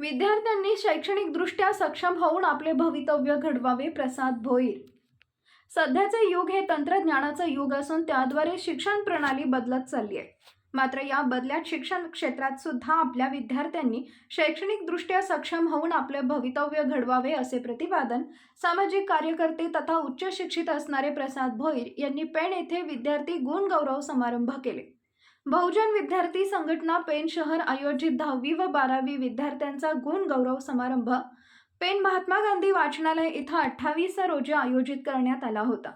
विद्यार्थ्यांनी शैक्षणिकदृष्ट्या सक्षम होऊन आपले भवितव्य घडवावे प्रसाद भोईर. सध्याचे युग हे तंत्रज्ञानाचं युग असून त्याद्वारे शिक्षण प्रणाली बदलत चालली आहे. मात्र या बदल्यात शिक्षण क्षेत्रात सुद्धा आपल्या विद्यार्थ्यांनी शैक्षणिकदृष्ट्या सक्षम होऊन आपले भवितव्य घडवावे असे प्रतिपादन सामाजिक कार्यकर्ते तथा उच्च शिक्षित असणारे प्रसाद भोईर यांनी पेण येथे विद्यार्थी गुण गौरव समारंभ केले. बहुजन विद्यार्थी संघटना पेन शहर आयोजित दहावी व बारावी विद्यार्थ्यांचा गुण गौरव समारंभ. पेन महात्मा गांधी वाचनालय इथं अठ्ठावीस रोजी आयोजित करण्यात आला होता.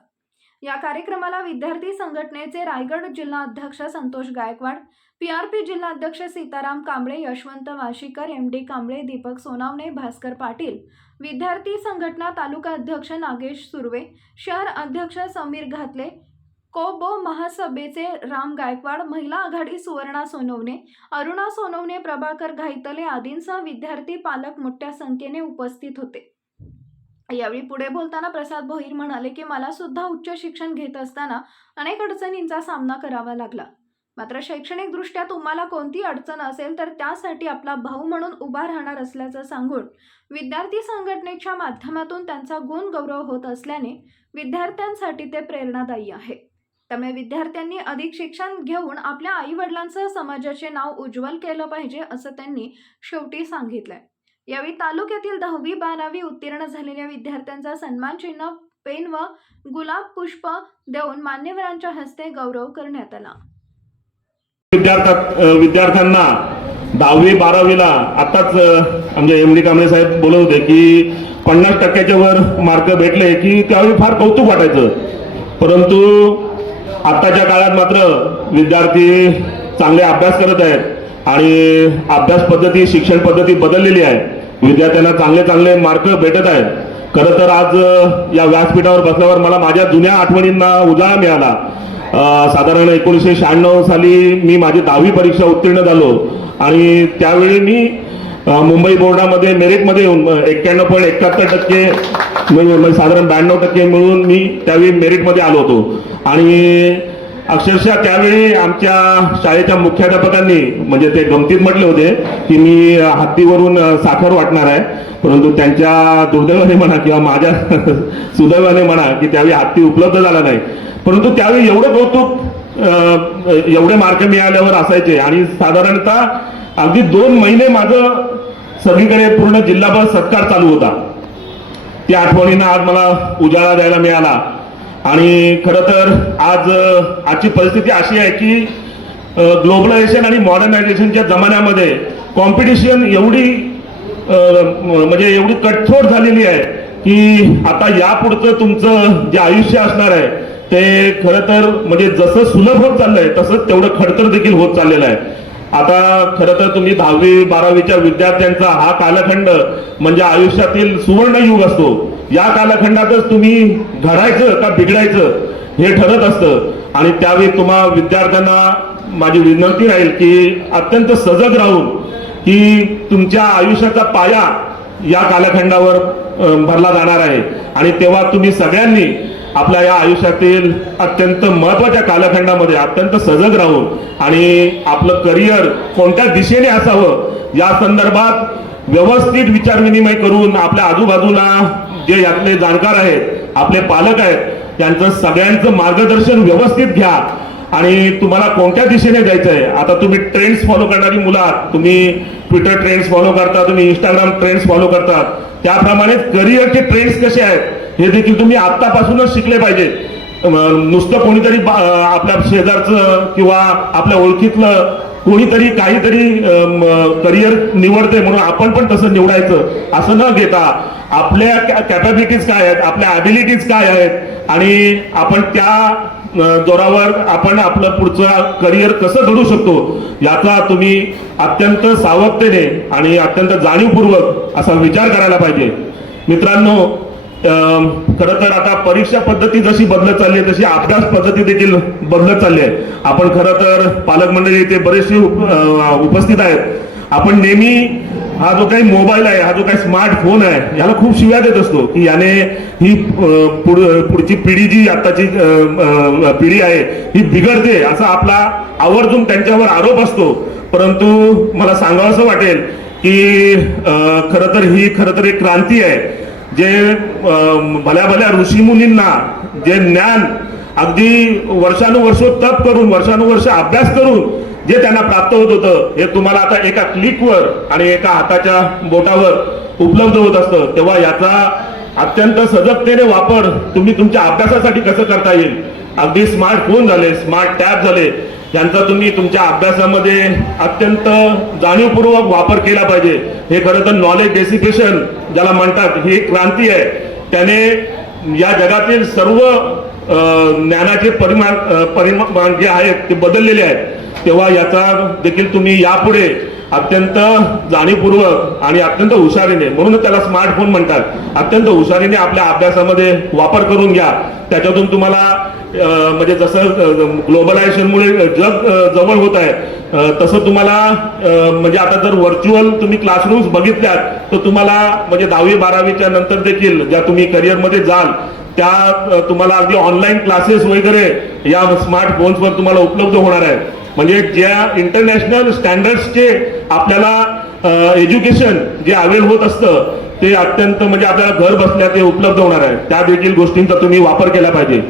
या कार्यक्रमाला विद्यार्थी संघटनेचे रायगड जिल्हा अध्यक्ष Santosh Gaikwad P R P जिल्हा अध्यक्ष सीताराम कांबळे यशवंत वाशीकर एम डी कांबळे दीपक सोनावणे भास्कर पाटील विद्यार्थी संघटना तालुका अध्यक्ष नागेश सुर्वे शहर अध्यक्ष समीर घातले कोबो महासभेचे राम गायकवाड महिला आघाडी सुवर्णा सोनवणे अरुणा सोनवणे प्रभाकर घाईतले आदींसह विद्यार्थी पालक मोठ्या संख्येने उपस्थित होते. यावेळी पुढे बोलताना प्रसाद भोईर म्हणाले की मला सुद्धा उच्च शिक्षण घेत असताना अनेक अडचणींचा सामना करावा लागला. मात्र शैक्षणिकदृष्ट्या तुम्हाला कोणती अडचण असेल तर त्यासाठी आपला भाऊ म्हणून उभा राहणार असल्याचं सांगून विद्यार्थी संघटनेच्या माध्यमातून त्यांचा गुण गौरव होत असल्याने विद्यार्थ्यांसाठी ते प्रेरणादायी आहे. त्यामुळे विद्यार्थ्यांनी अधिक शिक्षण घेऊन आपल्या आईवडिलांसह समाजाचे नाव उज्ज्वल केलं पाहिजे असं त्यांनी शेवटी सांगितलंय. यावेळी तालुक्यातील दहावी बारावी उत्तीर्ण झालेल्या विद्यार्थ्यांचा सन्मान चिन्ह पेन व गुलाब पुष्प देऊन मान्यवरांच्या हस्ते गौरव करण्यात आला. विद्यार्थ्यांना दहावी बारावीला आताच म्हणजे आमचे एम डी कांबळे साहेब बोलत होते की पन्नास टक्क्याच्या वर मार्क भेटले की त्यावेळी फार कौतुक वाटायचं. परंतु आत्ताच्या काळात मात्र विद्यार्थी चांगले अभ्यास करत आहेत आणि अभ्यास पद्धती शिक्षण पद्धती बदललेली आहे विद्यार्थ्यांना चांगले चांगले मार्क भेटत आहेत. खरं तर आज या व्यासपीठावर बसल्यावर मला माझ्या जुन्या आठवणींना उजाळा मिळाला. साधारण एकोणीसशे शहाण्णव साली मी माझी दहावी परीक्षा उत्तीर्ण झालो. आणि त्यावेळी मी मुंबई बोर्डामध्ये मेरिटमध्ये येऊन एक्क्याण्णव पॉईंट एकाहत्तर टक्के म्हणजे साधारण ब्याण्णव टक्के मिळून मी त्यावेळी मेरिटमध्ये आलो होतो. आणि अक्षरशः त्यावेळी आमच्या शाळेच्या मुख्याध्यापकांनी म्हणजे ते गमतीत म्हटले होते की मी हत्तीवरून साखर वाटणार आहे. परंतु त्यांच्या दुर्दैवाने म्हणा किंवा माझ्या सुदैवाने म्हणा की त्यावेळी हत्ती उपलब्ध झाला नाही. परंतु त्यावेळी एवढं कौतुक एवढे मार्क मिळाल्यावर असायचे. आणि साधारणतः अगदी दोन महिने माझं सगळीकडे पूर्ण जिल्हाभर सत्कार चालू होता. त्या आठवणींना आज मला उजाळा द्यायला मिळाला. आणि खरं तर आज आजची परिस्थिती अशी आहे की ग्लोबलायझेशन आणि मॉडर्नायझेशनच्या जमान्यामध्ये कॉम्पिटिशन एवढी म्हणजे एवढी कठोर झालेली आहे की आता यापुढचं तुमचं जे आयुष्य असणार आहे ते खरं तर म्हणजे जसं सुलभ होत चाललंय तसंच तेवढं खडतर देखील होत चाललेलं आहे. आता खरं तर तुम्ही दहावी बारावीच्या विद्यार्थ्यांचा हा कालखंड म्हणजे आयुष्यातील सुवर्ण युग असतो. या कालखंडातच तुम्ही घडायचं का बिघडायचं हे ठरत असतं. आणि त्यावेळी तुम्हा विद्यार्थ्यांना माझी विनंती राहील की अत्यंत सजग राहून की तुमच्या आयुष्याचा पाया या कालखंडावर भरला जाणार आहे. आणि तेव्हा तुम्ही सगळ्यांनी आपल्या या आयुष्यातील अत्यंत महत्त्वाच्या कालखंडामध्ये अत्यंत सजग राहून आणि आपलं करिअर कोणत्या दिशेने असावं या संदर्भात व्यवस्थित विचारविनिमय करून आपल्या आजूबाजूला जे यातले जाणकार आहेत आपले पालक आहेत त्यांचं सगळ्यांचं मार्गदर्शन व्यवस्थित घ्या. आणि तुम्हाला कोणत्या दिशेने जायचं आहे आता तुम्ही ट्रेंड्स फॉलो करणारी मुलं आहात. तुम्ही ट्विटर ट्रेंड्स फॉलो करता तुम्ही इंस्टाग्राम ट्रेंड्स फॉलो करतात त्याप्रमाणे करिअरचे ट्रेंड्स कसे आहेत? हे देखील तुम्ही आत्तापासूनच शिकले पाहिजे. नुसतं कोणीतरी आपल्या शेजारचं किंवा आपल्या ओळखीतलं कोणीतरी काहीतरी करिअर निवडते म्हणून आपण पण तसं निवडायचं असं न घेता आपल्या कॅपॅबिलिटीज काय आहेत आपल्या ॲबिलिटीज काय आहेत आणि आपण त्या जोरावर आपण आपलं पुढचं करिअर कसं घडू शकतो याचा तुम्ही अत्यंत सावधतेने आणि अत्यंत जाणीवपूर्वक असा विचार करायला पाहिजे. मित्रांनो खरं तर आता परीक्षा पद्धती जशी बदलत चालली आहे तशी अभ्यास पद्धती देखील बदलत चालली आहे. आपण खरं तर पालक मंडळी इथे बरेचसे उपस्थित आहेत. आपण नेहमी हा जो काही मोबाईल आहे हा जो काही स्मार्टफोन आहे याला खूप शिव्या देत असतो की याने ही पुढ- पुढची पिढी जी आताची पिढी आहे ही बिघडते असा आपला आवर्जून त्यांच्यावर आरोप असतो. परंतु मला सांगावंसं वाटेल की खरं तर ही खरं तर एक क्रांती आहे. जे भल्या भल्या ऋषीमुनींना जे ज्ञान अगदी वर्षानुवर्ष तप करून वर्षानुवर्ष अभ्यास करून जे त्यांना प्राप्त होत होतं हे तुम्हाला आता एका क्लिकवर आणि एका हाताच्या बोटावर उपलब्ध होत असतं. तेव्हा याचा अत्यंत सजगतेने वापर तुम्ही तुमच्या अभ्यासासाठी कसं करता येईल? अगदी स्मार्टफोन झाले स्मार्ट टॅब झाले यांचा तुम्ही तुमच्या अभ्यासामध्ये अत्यंत जाणीवपूर्वक वापर केला पाहिजे. हे खरं तर नॉलेज डेसिफिशन ज्याला म्हणतात ही एक क्रांती आहे. त्याने या जगातील सर्व ज्ञानाचे परिमाण परिमाण जे आहेत ते बदललेले आहेत. तेव्हा याचा देखील तुम्ही यापुढे अत्यंत जाणीवपूर्वक आणि अत्यंत हुशारीने म्हणूनच त्याला स्मार्टफोन म्हणतात अत्यंत हुशारीने आपल्या अभ्यासामध्ये वापर करून घ्या. त्याच्यातून तुम्हाला म्हणजे जसं ग्लोबलायझेशनमुळे जग जवळ होत आहे तसं तुम्हाला म्हणजे आता जर व्हर्च्युअल तुम्ही क्लासरूम्स बघितल्यात तर तुम्हाला म्हणजे दहावी बारावीच्या नंतर देखील ज्या तुम्ही करिअरमध्ये जाल त्या तुम्हाला अगदी ऑनलाईन क्लासेस वगैरे या स्मार्टफोन्सवर तुम्हाला उपलब्ध होणार आहे. म्हणजे ज्या इंटरनॅशनल स्टँडर्ड्सचे आपल्याला एज्युकेशन जे अवेल होत असतं ते अत्यंत म्हणजे आपल्याला घर बसल्या ते उपलब्ध होणार आहे. त्या देखील गोष्टींचा तुम्ही वापर केला पाहिजे.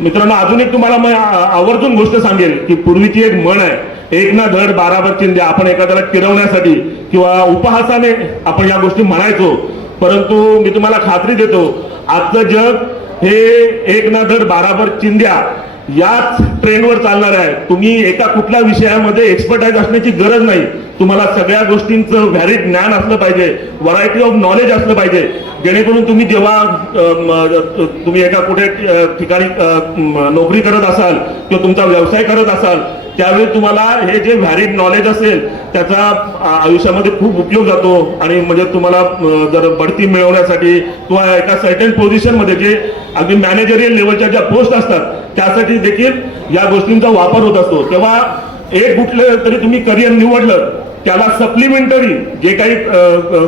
मित्रांनो अजून एक तुम्हाला मी आवर्जून गोष्ट सांगेल की पूर्वीची एक म्हण आहे एक ना धड बाराबर चिंध्या आपण एखाद्याला किरवण्यासाठी किंवा उपहासाने आपण या गोष्टी म्हणायचो. परंतु मी तुम्हाला खात्री देतो आजचं जग हे एक ना धड बाराबर चिंध्या याच ट्रेनवर चालणार आहे. तुम्ही एका कुठल्या विषयामध्ये एक्सपर्टाईज असण्याची गरज नाही. तुम्हाला सगळ्या गोष्टींचं व्हॅरिड ज्ञान असलं पाहिजे. व्हरायटी ऑफ नॉलेज असलं पाहिजे. जेणेकरून तुम्ही जेव्हा तुम्ही एका कुठे ठिकाणी नोकरी करत असाल किंवा तुमचा व्यवसाय करत असाल त्यावेळी तुम्हाला हे जे व्हॅरिड नॉलेज असेल त्याचा आयुष्यामध्ये खूप उपयोग जातो. आणि म्हणजे तुम्हाला जर बढती मिळवण्यासाठी किंवा एका सर्टन पोझिशनमध्ये जे अगदी मॅनेजरियल लेवलच्या ज्या पोस्ट असतात त्यासाठी देखील या गोष्टींचा वापर होत असतो. तेव्हा एक कुठलं तरी तुम्ही करिअर निवडलं त्याला सप्लिमेंटरी जे काही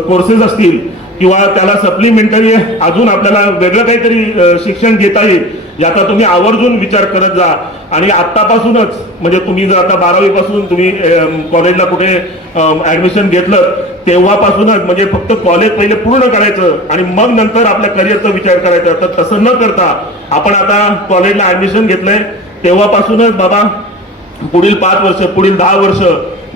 कोर्सेस असतील किंवा त्याला सप्लिमेंटरी अजून आपल्याला वेगळं काहीतरी शिक्षण घेता येईल याचा तुम्ही आवर्जून विचार करत जा. आणि आत्तापासूनच म्हणजे तुम्ही जर आता बारावीपासून तुम्ही कॉलेजला कुठे ऍडमिशन घेतलं तेव्हापासूनच म्हणजे फक्त कॉलेज पहिले पूर्ण करायचं आणि मग नंतर आपल्या करिअरचा विचार करायचा. तर तसं न करता आपण आता कॉलेजला ऍडमिशन घेतलंय. तेव्हापासूनच बाबा पुढील पाच वर्ष पुढील दहा वर्ष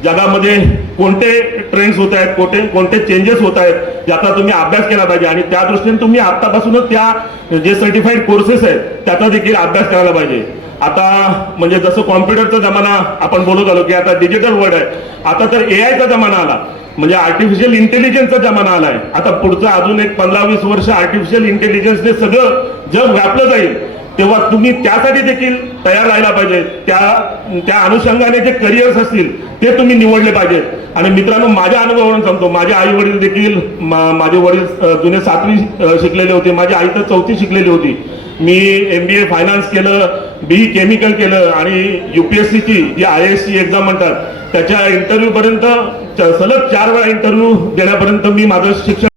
जगामध्ये कोणते ट्रेंड्स होत आहेत कोणते कोणते चेंजेस होत आहेत याचा तुम्ही अभ्यास केला पाहिजे. आणि त्या दृष्टीने तुम्ही आतापासूनच त्या जे सर्टिफाईड कोर्सेस आहेत त्याचा देखील अभ्यास करायला पाहिजे. आता म्हणजे जसं कॉम्प्युटरचा जमाना आपण बोलत आलो की आता डिजिटल वर्ल्ड आहे. आता तर ए आयचा जमाना आला. म्हणजे आर्टिफिशियल इंटेलिजन्सचा जमाना आलाय. आता पुढचं अजून एक पंधरा वीस वर्ष आर्टिफिशियल इंटेलिजन्सने सगळं जग व्यापलं जाईल. तेव्हा तुम्ही त्यासाठी देखील तयार राहायला पाहिजे. त्या त्या अनुषंगाने जे करिअर्स असतील ते तुम्ही निवडले पाहिजेत आणि मित्रांनो माझ्या अनुभवावरून सांगतो. माझे आई वडील देखील मा- माझे वडील जुने सातवी शिकलेले होते. माझी आई तर चौथी शिकलेली होती. मी एम बी ए फायनान्स केलं बी केमिकल केलं आणि युपीएससीची जी आय एस सी एक्झाम म्हणतात त्याच्या इंटरव्ह्यूपर्यंत सलग चार वेळा इंटरव्ह्यू देण्यापर्यंत मी माझं शिक्षण